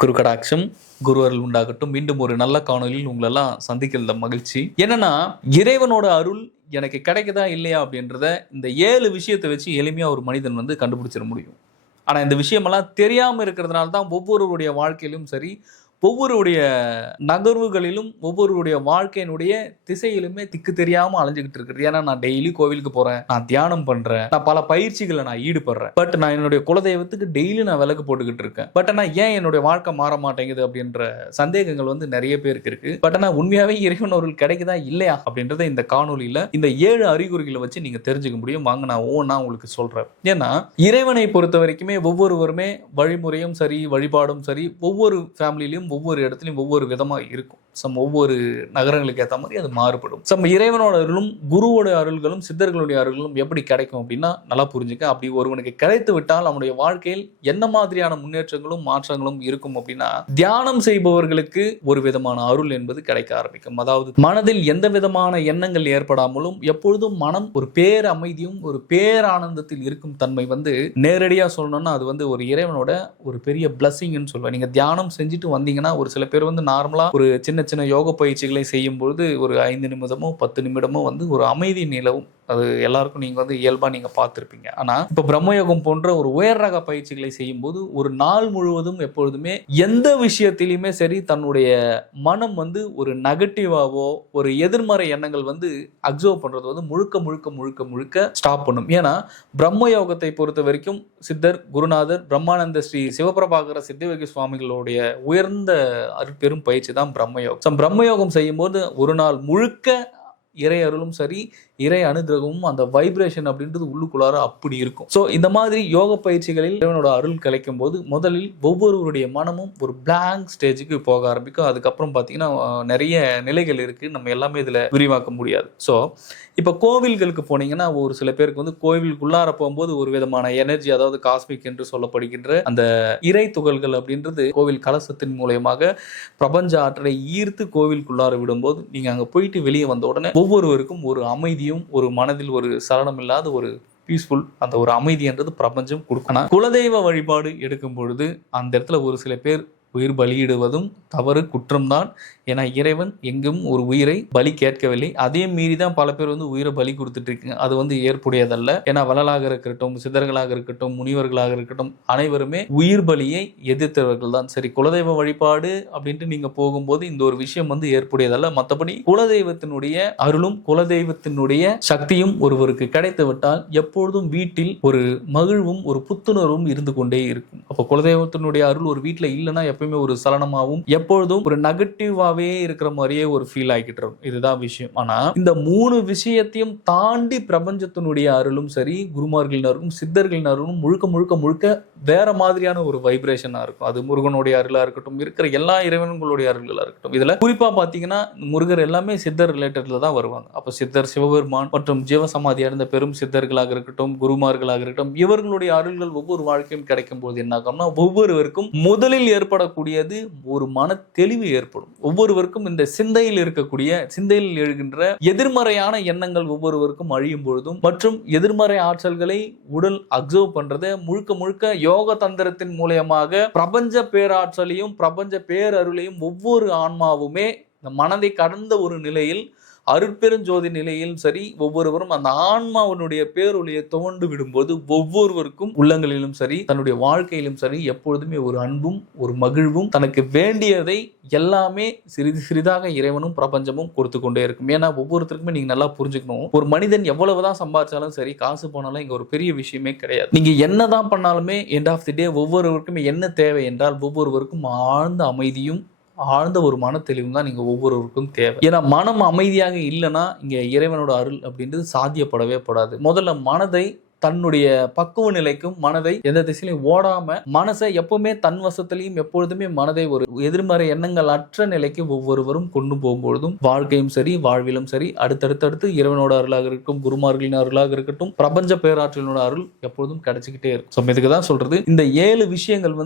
குருகடாட்சம் குரு அருள் உண்டாகட்டும். மீண்டும் ஒரு நல்ல காணொலியில் உங்களெல்லாம் சந்திக்கிறதுல மகிழ்ச்சி. என்னன்னா, இறைவனோட அருள் எனக்கு கிடைக்குதா இல்லையா அப்படின்றத இந்த 7 விஷயத்தை வச்சு எளிமையா ஒரு மனிதன் கண்டுபிடிச்சிட முடியும். ஆனா இந்த விஷயமெல்லாம் தெரியாம இருக்கிறதுனால தான் ஒவ்வொருவருடைய வாழ்க்கையிலும் சரி, ஒவ்வொருடைய நகர்வுகளிலும் ஒவ்வொருடைய வாழ்க்கையினுடைய திசையிலுமே திக்கு தெரியாம அலைஞ்சுக்கிட்டு இருக்குது. ஏன்னா நான் டெய்லி கோவிலுக்கு போறேன், நான் தியானம் பண்றேன், நான் பல பயிற்சிகளை நான் ஈடுபடுறேன். பட் நான் என்னுடைய குலதெய்வத்துக்கு டெய்லி நான் விளக்கு போட்டுக்கிட்டு இருக்கேன். பட் ஆனா ஏன் என்னுடைய வாழ்க்கை மாற மாட்டேங்குது அப்படின்ற சந்தேகங்கள் நிறைய பேருக்கு இருக்கு. பட் ஆனா உண்மையாவே இறைவன் அருள் கிடைக்குதா இல்லையா அப்படின்றத இந்த காணொலியில இந்த 7 அறிகுறிகளை வச்சு நீங்க தெரிஞ்சுக்க முடியும். வாங்க நான் ஒவ்வொன்றா உங்களுக்கு சொல்றேன். ஏன்னா இறைவனை பொறுத்த வரைக்குமே ஒவ்வொருவருமே வழிமுறையும் சரி, வழிபாடும் சரி, ஒவ்வொரு ஃபேமிலியிலும் ஒவ்வொரு இடத்துலையும் ஒவ்வொரு விதமா இருக்கும். ஒவ்வொரு நகரங்களுக்கு ஏற்ற மாதிரி அது மாறுபடும். இறைவனோட அருளும் குருவோட அருள்களும் சித்தர்களுடைய அருள்களும் எப்படி கிடைக்கும் அப்படின்னா நல்லா புரிஞ்சுக்க. அப்படி ஒருவனுக்கு கிடைத்து விட்டால் அவனுடைய வாழ்க்கையில் என்ன மாதிரியான முன்னேற்றங்களும் மாற்றங்களும் இருக்கும் அப்படின்னா, தியானம் செய்பவர்களுக்கு ஒரு விதமான அருள் என்பது கிடைக்க ஆரம்பிக்கும். அதாவது மனதில் எந்த விதமான எண்ணங்கள் ஏற்படாமலும் எப்பொழுதும் மனம் ஒரு பேர் அமைதியும் ஒரு பேரானந்தத்தில் இருக்கும் தன்மை நேரடியா சொல்லணும்னா அது ஒரு இறைவனோட ஒரு பெரிய பிளஸிங்னு சொல்லுவேன். நீங்க தியானம் செஞ்சுட்டு வந்தீங்கன்னா, ஒரு சில பேர் நார்மலா ஒரு சின்ன சின்ன யோக பயிற்சிகளை செய்யும் பொழுது ஒரு 5 நிமிடமோ 10 நிமிடமோ ஒரு அமைதி நிலவும். அது எல்லாருக்கும் நீங்க இயல்பா நீங்க பார்த்திருப்பீங்க. ஆனா இப்ப பிரம்மயோகம் போன்ற ஒரு உயர் ரக பயிற்சிகளை செய்யும் போது ஒரு நாள் முழுவதும் எப்பொழுதுமே எந்த விஷயத்திலுமே சரி தன்னுடைய மனம் ஒரு நெகட்டிவாவோ ஒரு எதிர்மறை எண்ணங்கள் அப்சர்வ் பண்றது முழுக்க முழுக்க முழுக்க முழுக்க ஸ்டாப் பண்ணும். ஏன்னா பிரம்மயோகத்தை பொறுத்த வரைக்கும் சித்தர் குருநாதர் பிரம்மானந்த ஸ்ரீ சிவபிரபாகர சித்தயோகி சுவாமிகளுடைய உயர்ந்த அருட்பெரும் பயிற்சி தான் பிரம்மயோகம். பிரம்மயோகம் செய்யும் போது ஒரு நாள் முழுக்க இறை அருளும் சரி, இறை அனுகிரகமும் அந்த வைப்ரேஷன் அப்படின்றது உள்ளுக்குள்ளார அப்படி இருக்கும். ஸோ இந்த மாதிரி யோக பயிற்சிகளில் இறைவனோட அருள் கிடைக்கும் போது முதலில் ஒவ்வொருவருடைய மனமும் ஒரு பிளாங்க் ஸ்டேஜுக்கு போக ஆரம்பிக்கும். அதுக்கப்புறம் பார்த்தீங்கன்னா நிறைய நிலைகள் இருக்கு, நம்ம எல்லாமே இதில் விரிவாக்க முடியாது. ஸோ இப்போ கோவில்களுக்கு போனீங்கன்னா ஒரு சில பேருக்கு கோவிலுக்குள்ளார போகும்போது ஒரு விதமான எனர்ஜி, அதாவது காஸ்மிக் என்று சொல்லப்படுகின்ற அந்த இறை துகள்கள் அப்படின்றது கோவில் கலசத்தின் மூலயமாக பிரபஞ்ச ஆற்றலை ஈர்த்து கோவிலுக்குள்ளார விடும்போது நீங்க அங்க போயிட்டு வெளியே வந்த உடனே ஒவ்வொருவருக்கும் ஒரு அமைதியும் ஒரு மனதில் ஒரு சலனம் இல்லாத ஒரு பீஸ்ஃபுல் அந்த ஒரு அமைதி என்றது பிரபஞ்சம் கொடுக்கணும். குலதெய்வ வழிபாடு எடுக்கும் பொழுது அந்த இடத்துல ஒரு சில பேர் உயிர் பலியிடுவதும் தவறு, குற்றம்தான். ஏன்னா இறைவன் எங்கும் ஒரு உயிரை பலி கேட்கவில்லை. அதையும் மீறி தான் பல பேர் உயிரை பலி கொடுத்துட்டு இருக்குங்க. அது ஏற்புடையதல்ல. ஏன்னா வள்ளலாக இருக்கட்டும், சித்தர்களாக இருக்கட்டும், முனிவர்களாக இருக்கட்டும், அனைவருமே உயிர் பலியை எதிர்த்தவர்கள் தான். சரி, குலதெய்வ வழிபாடு அப்படின்ட்டு நீங்க போகும்போது இந்த ஒரு விஷயம் ஏற்புடையதல்ல. மற்றபடி குலதெய்வத்தினுடைய அருளும் குலதெய்வத்தினுடைய சக்தியும் ஒருவருக்கு கிடைத்து விட்டால் எப்பொழுதும் வீட்டில் ஒரு மகிழ்வும் ஒரு புத்துணர்வும் இருந்து கொண்டே இருக்கும். அப்போ குலதெய்வத்தினுடைய அருள் ஒரு வீட்டில் இல்லைன்னா எப்பயுமே ஒரு சலனமாகவும் எப்பொழுதும் ஒரு நெகட்டிவாவே இருக்கிற மாதிரியே ஒரு ஃபீல் ஆகிட்டு இருக்கும். இதுதான் விஷயம். ஆனா இந்த 3 விஷயத்தையும் தாண்டி பிரபஞ்சத்தினுடைய அருளும் சரி, குருமார்களின் அருளும் சித்தர்களின் அருளும் முழுக்க முழுக்க முழுக்க வேற மாதிரியான ஒரு வைப்ரேஷனா இருக்கும். அது முருகனுடைய அருளா இருக்கட்டும், இருக்கிற எல்லா இறைவன்களுடைய அருள்களா இருக்கட்டும். இதுல குறிப்பா பாத்தீங்கன்னா முருகர் எல்லாமே சித்தர் ரிலேட்டட்ல தான் வருவாங்க. அப்ப சித்தர் சிவபெருமான் மற்றும் ஜீவசமாதி அடைந்த பெரும் சித்தர்களாக இருக்கட்டும், குருமார்களாக இருக்கட்டும், இவர்களுடைய அருள்கள் ஒவ்வொரு வாழ்க்கையும் கிடைக்கும் போது என்ன ஆகும்னா ஒவ்வொருவருக்கும் முதலில் ஏற்படக்கூடியது ஒரு மன தெளிவு ஏற்படும். ஒவ்வொருவருக்கும் இந்த சிந்தையில் எழுகின்ற எதிர்மறையான எண்ணங்கள் ஒவ்வொருவருக்கும் அழியும் பொழுதும் மற்றும் எதிர்மறை ஆற்றல்களை உடல் அப்சர்வ் பண்றதை முழுக்க முழுக்க யோக தந்திரத்தின் மூலமாக பிரபஞ்ச பேராற்றலையும் பிரபஞ்ச பேரருளையும் ஒவ்வொரு ஆன்மாவுமே இந்த மனதை கடந்த ஒரு நிலையில் அருட்பெருஞ்சோதி நிலையில் சரி, ஒவ்வொருவரும் அந்த ஆன்மாவினுடைய பேரொழியை துவண்டு விடும்போது ஒவ்வொருவருக்கும் உள்ளங்களிலும் சரி, தன்னுடைய வாழ்க்கையிலும் சரி, எப்பொழுதுமே ஒரு அன்பும் ஒரு மகிழ்வும், தனக்கு வேண்டியதை எல்லாமே சிறிது சிறிதாக இறைவனும் பிரபஞ்சமும் கொடுத்து கொண்டே இருக்கும். ஏன்னா ஒவ்வொருத்தருக்குமே நீங்க நல்லா புரிஞ்சுக்கணும், ஒரு மனிதன் எவ்வளவுதான் சம்பாதிச்சாலும் சரி, காசு போனாலும் இங்க ஒரு பெரிய விஷயமே கிடையாது. நீங்க என்னதான் பண்ணாலுமே எண்ட் ஆஃப் தி டே ஒவ்வொருவருக்குமே என்ன தேவை என்றால் ஒவ்வொருவருக்கும் ஆழ்ந்த அமைதியும் ஆழ்ந்த ஒரு மன தெளிவும் தான் நீங்க ஒவ்வொருவருக்கும் தேவை. ஏன்னா மனம் அமைதியாக இல்லைன்னா இங்க இறைவனோட அருள் அப்படின்றது சாத்தியப்படவே படாது. முதல்ல மனதை தன்னுடைய பக்குவ நிலைக்கும் மனதை எந்த திசையிலையும் ஓடாம மனசை எப்பவுமே தன் வசத்திலையும் எப்பொழுதுமே மனதை ஒரு எதிர்மறை எண்ணங்கள் அற்ற நிலைக்கு ஒவ்வொருவரும் கொண்டு போகும்பொழுதும் வாழ்க்கையும் சரி வாழ்விலும் சரி அடுத்தடுத்து இறைவனோட அருளாக இருக்கும், குருமார்களின் அருளாக இருக்கட்டும், பிரபஞ்ச பேராற்றலோட அருள் எப்பொழுதும் கிடைச்சிக்கிட்டே இருக்கும். இதுக்கு தான் சொல்றது இந்த 7 விஷயங்கள்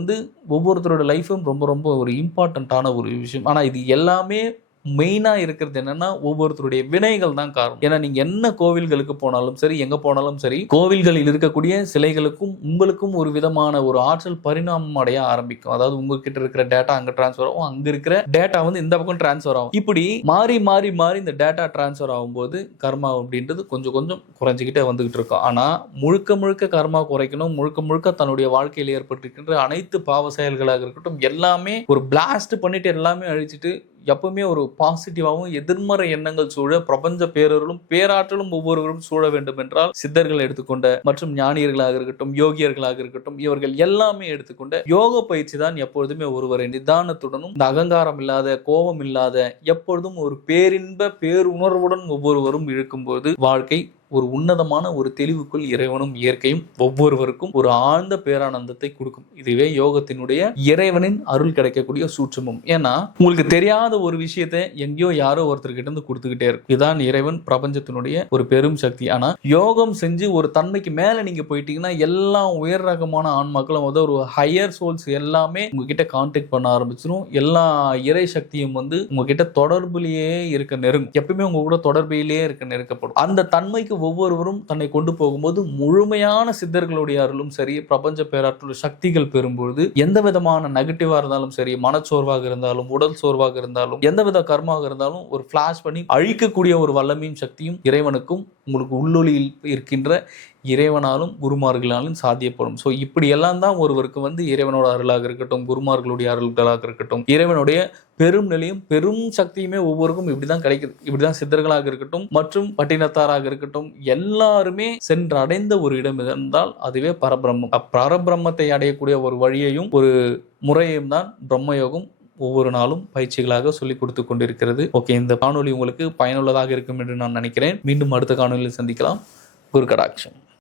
ஒவ்வொருத்தரோட லைஃபும் ரொம்ப ரொம்ப ஒரு இம்பார்ட்டன்டான ஒரு விஷயம். ஆனா இது எல்லாமே மெயினா இருக்கிறது என்னன்னா ஒவ்வொருத்தருடைய வினைகள் தான் காரணம். ஏன்னா நீங்க என்ன கோவில்களுக்கு போனாலும் சரி, எங்க போனாலும் சரி, கோவில்களில் இருக்கக்கூடிய சிலைகளுக்கும் உங்களுக்கும் ஒரு விதமான ஒரு ஆற்றல் பரிணாமம் அடைய ஆரம்பிக்கும். அதாவது உங்ககிட்ட இருக்கிற டேட்டா அங்க டிரான்ஸ்ஃபர் ஆகும், அங்க இருக்கிற டேட்டா வந்து இந்த பக்கம் டிரான்ஸ்ஃபர் ஆகும். இப்படி மாறி மாறி மாறி இந்த டேட்டா டிரான்ஸ்ஃபர் ஆகும்போது கர்மா அப்படின்றது கொஞ்சம் கொஞ்சம் குறைஞ்சிக்கிட்டே வந்துகிட்டு இருக்கும். ஆனா முழுக்க முழுக்க கர்மா குறைக்கணும், முழுக்க முழுக்க தன்னுடைய வாழ்க்கையில் ஏற்பட்டிருக்கின்ற அனைத்து பாவ செயல்களாக இருக்கட்டும் எல்லாமே ஒரு பிளாஸ்ட் பண்ணிட்டு எல்லாமே அழிச்சிட்டு எப்பவுமே ஒரு பாசிட்டிவாகவும் எதிர்மறை எண்ணங்கள் சூழ பிரபஞ்ச பேரர்களும் பேராற்றலும் ஒவ்வொருவரும் சூழ வேண்டும் என்றால் சித்தர்கள் எடுத்துக்கொண்ட மற்றும் ஞானியர்களாக இருக்கட்டும் யோகியர்களாக இருக்கட்டும் இவர்கள் எல்லாமே எடுத்துக்கொண்ட யோக பயிற்சி தான் எப்பொழுதுமே ஒருவரை நிதானத்துடனும் இந்த அகங்காரம் இல்லாத கோபம் இல்லாத எப்பொழுதும் ஒரு பேரின்ப பேருணர்வுடன் ஒவ்வொருவரும் இழுக்கும்போது வாழ்க்கை ஒரு உன்னதமான ஒரு தெளிவுக்குள் இறைவனும் இயற்கையும் ஒவ்வொருவருக்கும் ஒரு ஆழ்ந்த பேரானந்தத்தை கொடுக்கும். இதுவே யோகத்தினுடைய இறைவனின் அருள் கிடைக்கக்கூடிய சூட்சமம். ஏன்னா உங்களுக்கு தெரியாத ஒரு விஷயத்தை எங்கேயோ யாரோ ஒருத்தர்கிட்ட இருந்து கொடுத்துக்கிட்டே இருக்கும். இதுதான் இறைவன் பிரபஞ்சத்தினுடைய ஒரு பெரும் சக்தி. ஆனா யோகம் செஞ்சு ஒரு தன்மைக்கு மேல நீங்க போயிட்டீங்கன்னா எல்லா உயர் ரகமான ஆன்மாக்களும் வந்து ஒரு ஹையர் சோல்ஸ் எல்லாமே உங்ககிட்ட கான்டாக்ட் பண்ண ஆரம்பிச்சிடும். எல்லா இறை சக்தியும் வந்து உங்ககிட்ட தொடர்புலேயே இருக்க நெருங்கும். எப்பவுமே உங்க கூட தொடர்பிலேயே இருக்க நெருக்கப்படும். அந்த தன்மைக்கு ஒவ்வொருவரும் தன்னை கொண்டு போகும்போது முழுமையான சித்தர்களுடைய அருளும் சரி, பிரபஞ்ச பேராற்றல் சக்திகள் பெறும்பொழுது எந்த விதமான நெகட்டிவா இருந்தாலும் சரி, மனச்சோர்வாக இருந்தாலும் உடல் சோர்வாக இருந்தாலும் எந்த வித கர்மாக இருந்தாலும் ஒரு பிளாஷ் பண்ணி அழிக்கக்கூடிய ஒரு வல்லமையும் சக்தியும் இறைவனுக்கும் உங்களுக்கு உள்ளொளியில் இருக்கின்ற இறைவனாலும் குருமார்களாலும் சாத்தியப்படும். ஸோ இப்படி எல்லாம் தான் ஒருவருக்கு வந்து இறைவனோட அருளாக இருக்கட்டும், குருமார்களுடைய அருள்களாக இருக்கட்டும், இறைவனுடைய பெரும் நிலையும் பெரும் சக்தியுமே ஒவ்வொருக்கும் இப்படிதான் கிடைக்குது. இப்படிதான் சித்தர்களாக இருக்கட்டும் மற்றும் பட்டினத்தாராக இருக்கட்டும் எல்லாருமே சென்று அடைந்த ஒரு இடம் இருந்தால் அதுவே பரபிரம்மம். பரபிரம்மத்தை அடையக்கூடிய ஒரு வழியையும் ஒரு முறையையும் தான் பிரம்மயோகம் ஒவ்வொரு நாளும் பயிற்சிகளாக சொல்லிக் கொடுத்து கொண்டிருக்கிறது. ஓகே, இந்த காணொலி உங்களுக்கு பயனுள்ளதாக இருக்கும் என்று நான் நினைக்கிறேன். மீண்டும் அடுத்த காணொலியில் சந்திக்கலாம். குரு கடாட்சம்.